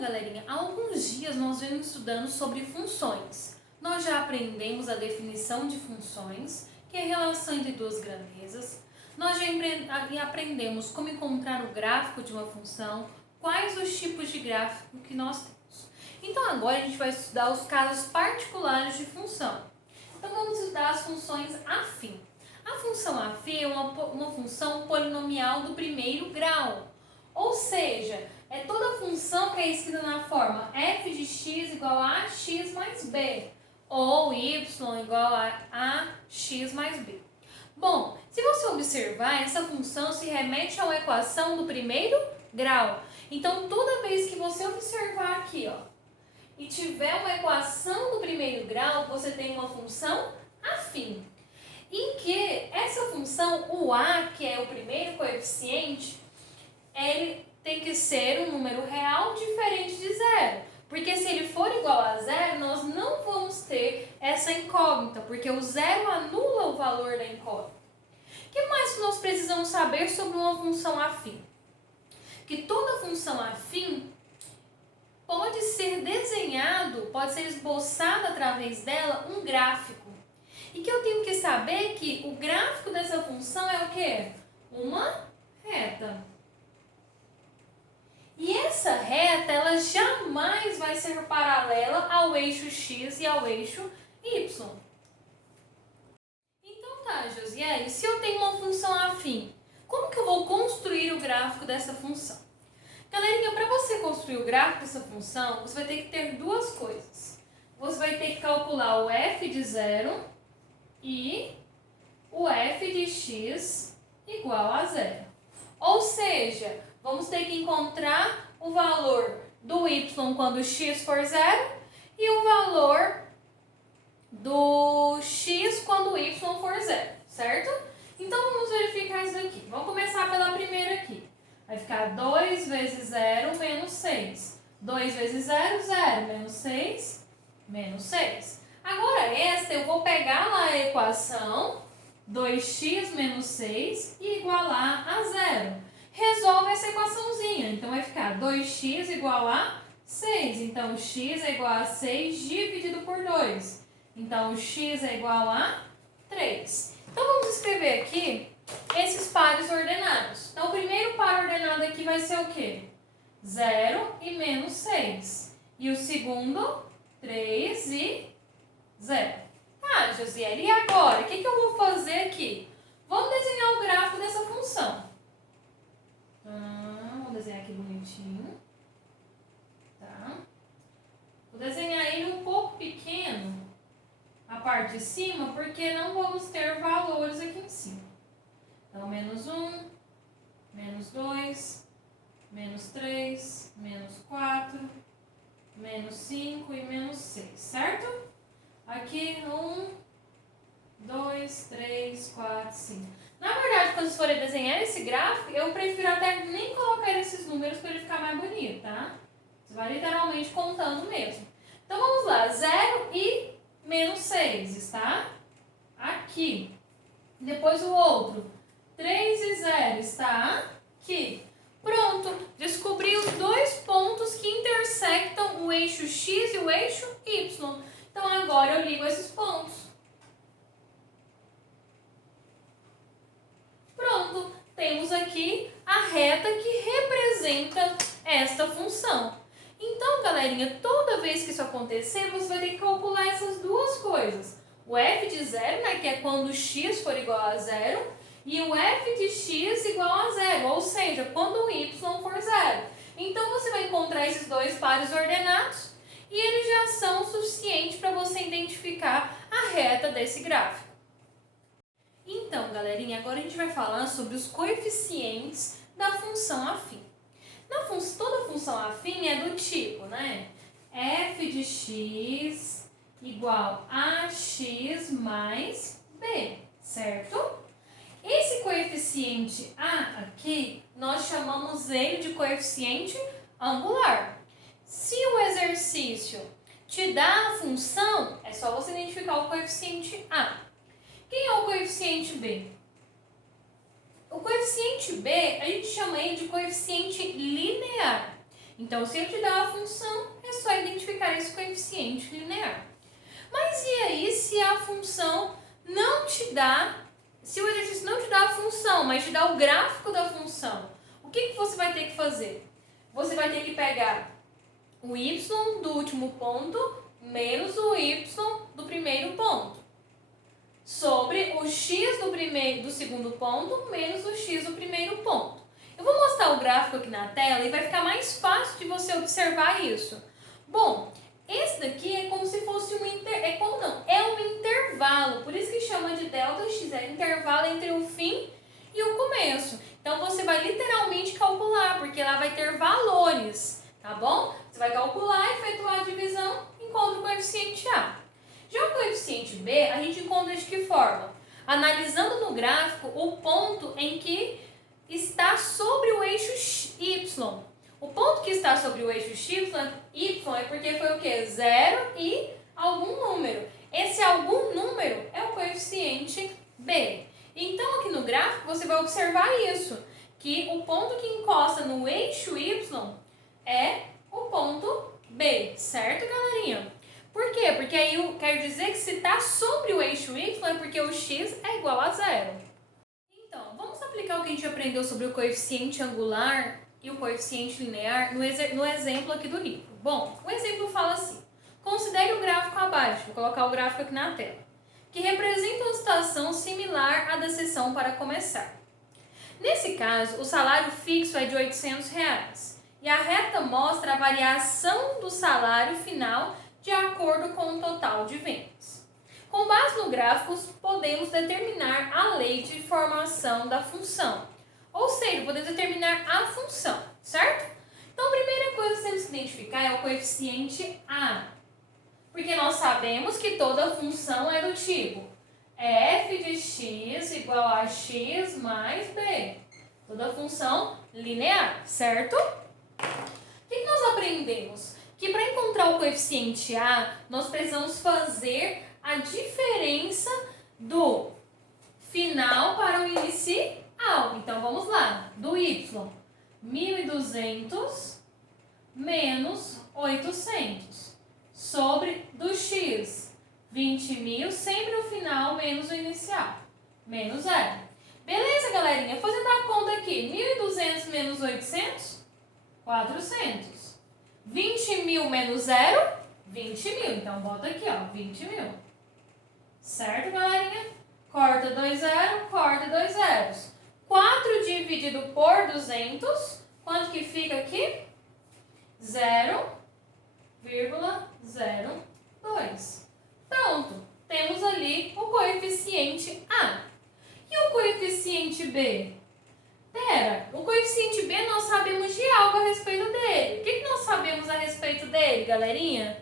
galerinha, há alguns dias nós vemos estudando sobre funções. Nós já aprendemos a definição de funções, que é a relação entre duas grandezas. Nós já aprendemos como encontrar o gráfico de uma função, quais os tipos de gráfico que nós temos. Então agora a gente vai estudar os casos particulares de função. Então vamos estudar as funções afim. A função afim é uma função polinomial do primeiro grau. Ou seja, é toda função que é escrita na forma f de x igual a x mais b, ou y igual a ax mais b. Bom, se você observar, essa função se remete a uma equação do primeiro grau. Então, toda vez que você observar aqui, ó, e tiver uma equação do primeiro grau, você tem uma função afim. Em que essa função, o a, que é o primeiro coeficiente, ele tem que ser um número real diferente de zero. Porque se ele for igual a zero, nós não vamos ter essa incógnita, porque o zero anula o valor da incógnita. O que mais nós precisamos saber sobre uma função afim? Que toda função afim pode ser desenhado, pode ser esboçado através dela um gráfico. E que eu tenho que saber que o gráfico dessa função é o quê? Uma reta. E essa reta, ela jamais vai ser paralela ao eixo x e ao eixo y. Então tá, Josiane, se eu tenho uma função afim, como que eu vou construir o gráfico dessa função? Galerinha, para você construir o gráfico dessa função, você vai ter que ter duas coisas. Você vai ter que calcular o f de zero e o f de x igual a zero. Ou seja, vamos ter que encontrar o valor do y quando x for zero e o valor do x quando y for zero, certo? Então, vamos verificar isso aqui. Vamos começar pela primeira aqui. Vai ficar 2 vezes 0 menos 6. 2 vezes 0, 0. Menos 6, menos 6. Agora, esta eu vou pegar lá a equação 2x menos 6 e igualar a 0. Resolve essa equaçãozinha. Então, vai ficar 2x igual a 6. Então, x é igual a 6 dividido por 2. Então, x é igual a 3. Então, vamos escrever aqui esses pares ordenados. Então, o primeiro par ordenado aqui vai ser o quê? 0 e menos 6. E o segundo, 3 e 0. Ah, Josiane, e agora? O que eu vou fazer aqui? Vamos desenhar o gráfico dessa função. Vou desenhar aqui bonitinho. Tá? Vou desenhar ele um pouco pequeno, a parte de cima, porque não vamos ter valores aqui em cima. Então, menos 1, menos 2, menos 3, menos 4, menos 5 e menos 6, certo? Aqui, 1, 2, 3, 4, 5. Na verdade, quando vocês forem desenhar esse gráfico, eu prefiro até nem colocar esses números para ele ficar mais bonito, tá? Você vai literalmente contando mesmo. Então, vamos lá. 0 e menos 6 está aqui. Depois o outro. 3 e 0 está aqui. Pronto, descobri os dois pontos que intersectam o eixo x e o eixo y. Então, agora eu ligo esses pontos. Pronto, temos aqui a reta que representa esta função. Então, galerinha, toda vez que isso acontecer, você vai ter que calcular essas duas coisas. O f de 0, né, que é quando x for igual a 0, e o f de x igual a 0, ou seja, quando o y for 0. Então, você vai encontrar esses dois pares ordenados e eles já são o suficiente para você identificar a reta desse gráfico. Então, galerinha, agora a gente vai falar sobre os coeficientes da função afim. Toda função afim é do tipo, né? f de x igual a x mais b, certo? Esse coeficiente a aqui, nós chamamos ele de coeficiente angular. Se o exercício te dá a função, é só você identificar o coeficiente a. Quem é o coeficiente b? O coeficiente b, a gente chama ele de coeficiente linear. Então, se ele te dá a função, é só identificar esse coeficiente linear. Mas e aí se a função não te dá, se o exercício não te dá a função, mas te dá o gráfico da função? O que você vai ter que fazer? Você vai ter que pegar o y do último ponto menos o y do primeiro ponto, sobre o x do segundo ponto menos o x do primeiro ponto. Eu vou mostrar o gráfico aqui na tela e vai ficar mais fácil de você observar isso. Bom, esse daqui é como se fosse um intervalo, por isso que chama de delta x, é intervalo entre o fim e o começo. Então você vai literalmente calcular, porque lá vai ter valores, tá bom? Você vai calcular, efetuar a divisão, encontra o coeficiente A. Já o coeficiente B, a gente encontra de que forma? Analisando no gráfico o ponto em que está sobre o eixo Y. O ponto que está sobre o eixo Y é porque foi o quê? 0 e algum número. Esse algum número é o coeficiente B. Então, aqui no gráfico, você vai observar isso, que o ponto que encosta no eixo Y é o ponto B, certo, galerinha? Por quê? Porque aí eu quero dizer que se está sobre o eixo Y é porque o x é igual a 0. Então, vamos aplicar o que a gente aprendeu sobre o coeficiente angular e o coeficiente linear no exemplo aqui do livro. Bom, o exemplo fala assim: considere o gráfico abaixo, vou colocar o gráfico aqui na tela, que representa uma situação similar à da seção para começar. Nesse caso, o salário fixo é de R$ 800 e a reta mostra a variação do salário final de acordo com o total de vendas. Com base no gráfico, podemos determinar a lei de formação da função, ou seja, podemos determinar a função, certo? Então, a primeira coisa que temos que identificar é o coeficiente A, porque nós sabemos que toda função é do tipo f de x igual a x mais b. Toda função linear, certo? O que nós aprendemos? Que para encontrar o coeficiente A, nós precisamos fazer a diferença do final para o inicial. Então, vamos lá. Do y, 1.200 menos 800. Sobre do x, 20.000, sempre o final menos o inicial, menos 0. Beleza, galerinha? Fazendo a conta aqui, 1.200 menos 800, 400. 20.000 menos 0, 20.000. Então, bota aqui, ó, 20.000. Certo, galerinha? Corta 2 zeros, corta 2 zeros. 4 dividido por 200, quanto que fica aqui? 0,02. Pronto, temos ali o coeficiente A. E o coeficiente B? Pera, o coeficiente B nós sabemos de algo a respeito dele. O que nós sabemos a respeito dele, galerinha?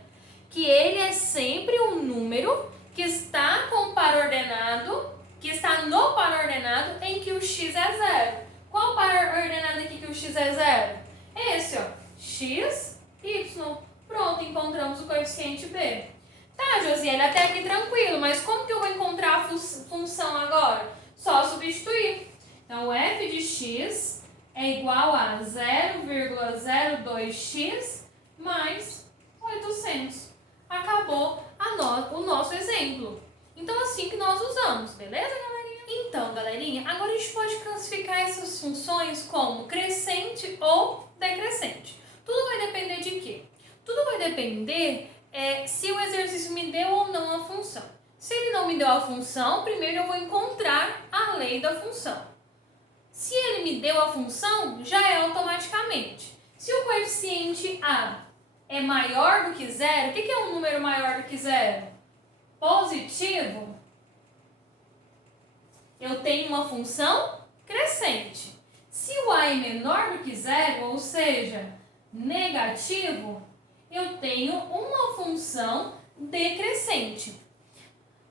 Que ele é sempre um número que está com par ordenado, que está no par ordenado em que o x é 0. Qual par ordenado aqui que o x é 0? Esse, ó, x, y. Pronto, encontramos o coeficiente B. Tá, Josiane, até aqui tranquilo, mas como que eu vou encontrar a função agora? Só substituir. Então, f de x é igual a 0,02x mais 800. Acabou o nosso exemplo. Então, assim que nós usamos, beleza, galerinha? Então, galerinha, agora a gente pode classificar essas funções como crescente ou decrescente. Tudo vai depender de quê? Tudo vai depender se o exercício me deu ou não a função. Se ele não me deu a função, primeiro eu vou encontrar a lei da função. Se ele me deu a função, já é automaticamente. Se o coeficiente A é maior do que 0, o que é um número maior do que 0? Positivo. Eu tenho uma função crescente. Se o A é menor do que 0, ou seja, negativo, eu tenho uma função decrescente.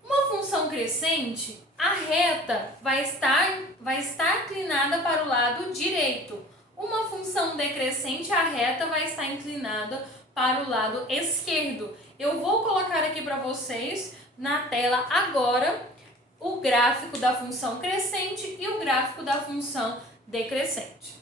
Uma função crescente, a reta vai estar inclinada para o lado direito. Uma função decrescente, a reta vai estar inclinada para o lado esquerdo. Eu vou colocar aqui para vocês na tela agora o gráfico da função crescente e o gráfico da função decrescente.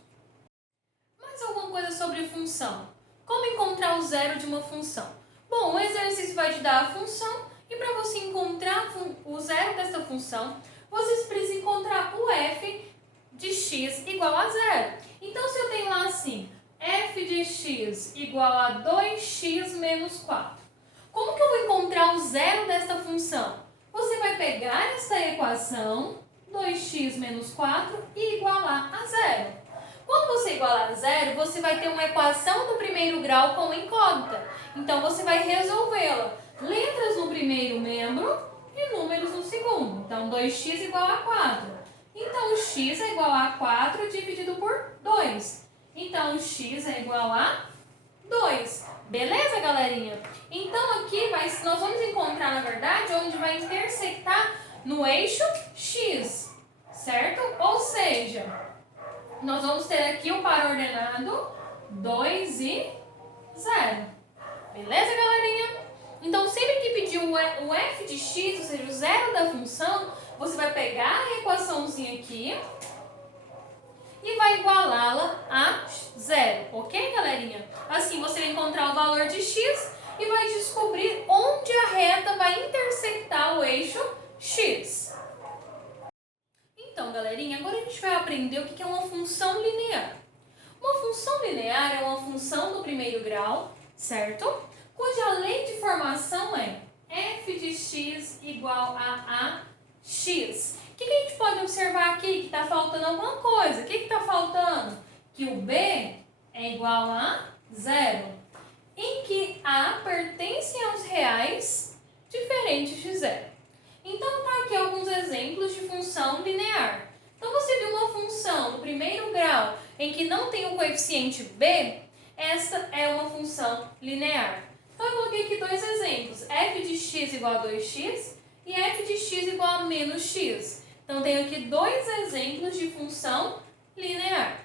Mais alguma coisa sobre função? Como encontrar o zero de uma função? Bom, o exercício vai te dar a função e para você encontrar o zero dessa função, vocês precisam encontrar o f de x igual a zero. Então, se eu tenho lá assim, f de x igual a 2x menos 4, como que eu vou encontrar o zero desta função? Você vai pegar essa equação, 2x menos 4, e igualar a zero. Quando você igualar a zero, você vai ter uma equação do primeiro grau com incógnita. Então, você vai resolvê-la. Letras no primeiro membro e números no segundo. Então, 2x igual a 4. Então, o x é igual a 4 dividido por 2. Então, o x é igual a 2. Beleza, galerinha? Então, aqui nós vamos encontrar, na verdade, onde vai intersectar no eixo x, certo? Ou seja, nós vamos ter aqui o par ordenado 2 e 0. Beleza, galerinha? Então, sempre que pedir o f de x, ou seja, o zero da função, você vai pegar a equaçãozinha aqui e vai igualá-la a zero, ok, galerinha? Assim, você vai encontrar o valor de x e vai descobrir onde a reta vai intersectar o eixo x. Então, galerinha, agora a gente vai aprender o que é uma função linear. Uma função linear é uma função do primeiro grau, certo? Cuja lei de formação é f de x igual a x. O que a gente pode observar aqui? Que está faltando alguma coisa. O que está faltando? Que o b é igual a zero. Em que a pertence aos reais diferentes de zero. Então, tá aqui alguns exemplos de função linear. Então, você viu uma função do primeiro grau em que não tem o coeficiente b, essa é uma função linear. Então, eu coloquei aqui dois exemplos. F de x igual a 2x e f de x igual a menos x. Então, tenho aqui dois exemplos de função linear.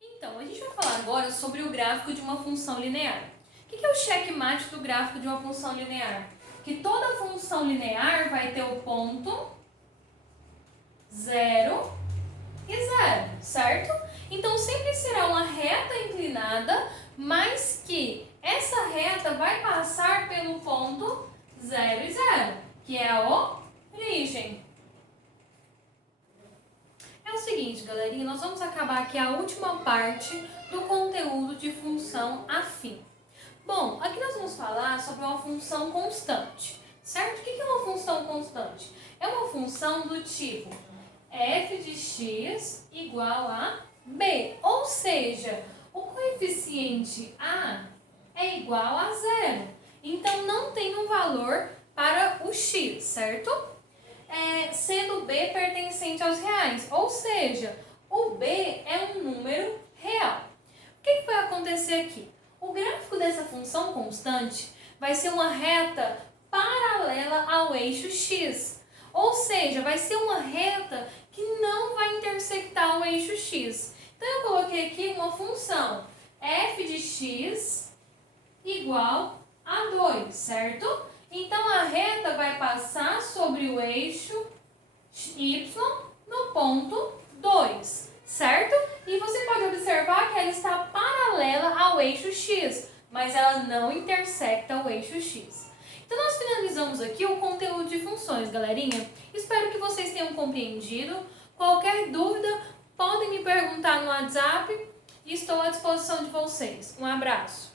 Então, a gente vai falar agora sobre o gráfico de uma função linear. O que é o checkmate do gráfico de uma função linear? Que toda função linear vai ter o ponto 0 e 0, certo? Então, sempre será uma reta inclinada, mas que essa reta vai passar pelo ponto 0 e 0, que é a origem. É o seguinte, galerinha, nós vamos acabar aqui a última parte do conteúdo de função afim. Bom, aqui nós vamos falar sobre uma função constante, certo? O que é uma função constante? É uma função do tipo f de x igual a b, ou seja, o coeficiente a é igual a zero. Então, não tem um valor para o x, certo? Sendo b pertencente aos reais, ou seja, o b é um número real. O que vai acontecer aqui? O gráfico dessa função constante vai ser uma reta paralela ao eixo x, ou seja, vai ser uma reta que não vai intersectar o eixo x. Então, eu coloquei aqui uma função f de x igual a 2, certo? Então, a reta vai passar sobre o eixo y no ponto 2, certo? E você pode observar que ela está paralela ao eixo x, mas ela não intersecta o eixo x. Então, nós finalizamos aqui o conteúdo de funções, galerinha. Espero que vocês tenham compreendido. Qualquer dúvida, podem me perguntar no WhatsApp e estou à disposição de vocês. Um abraço!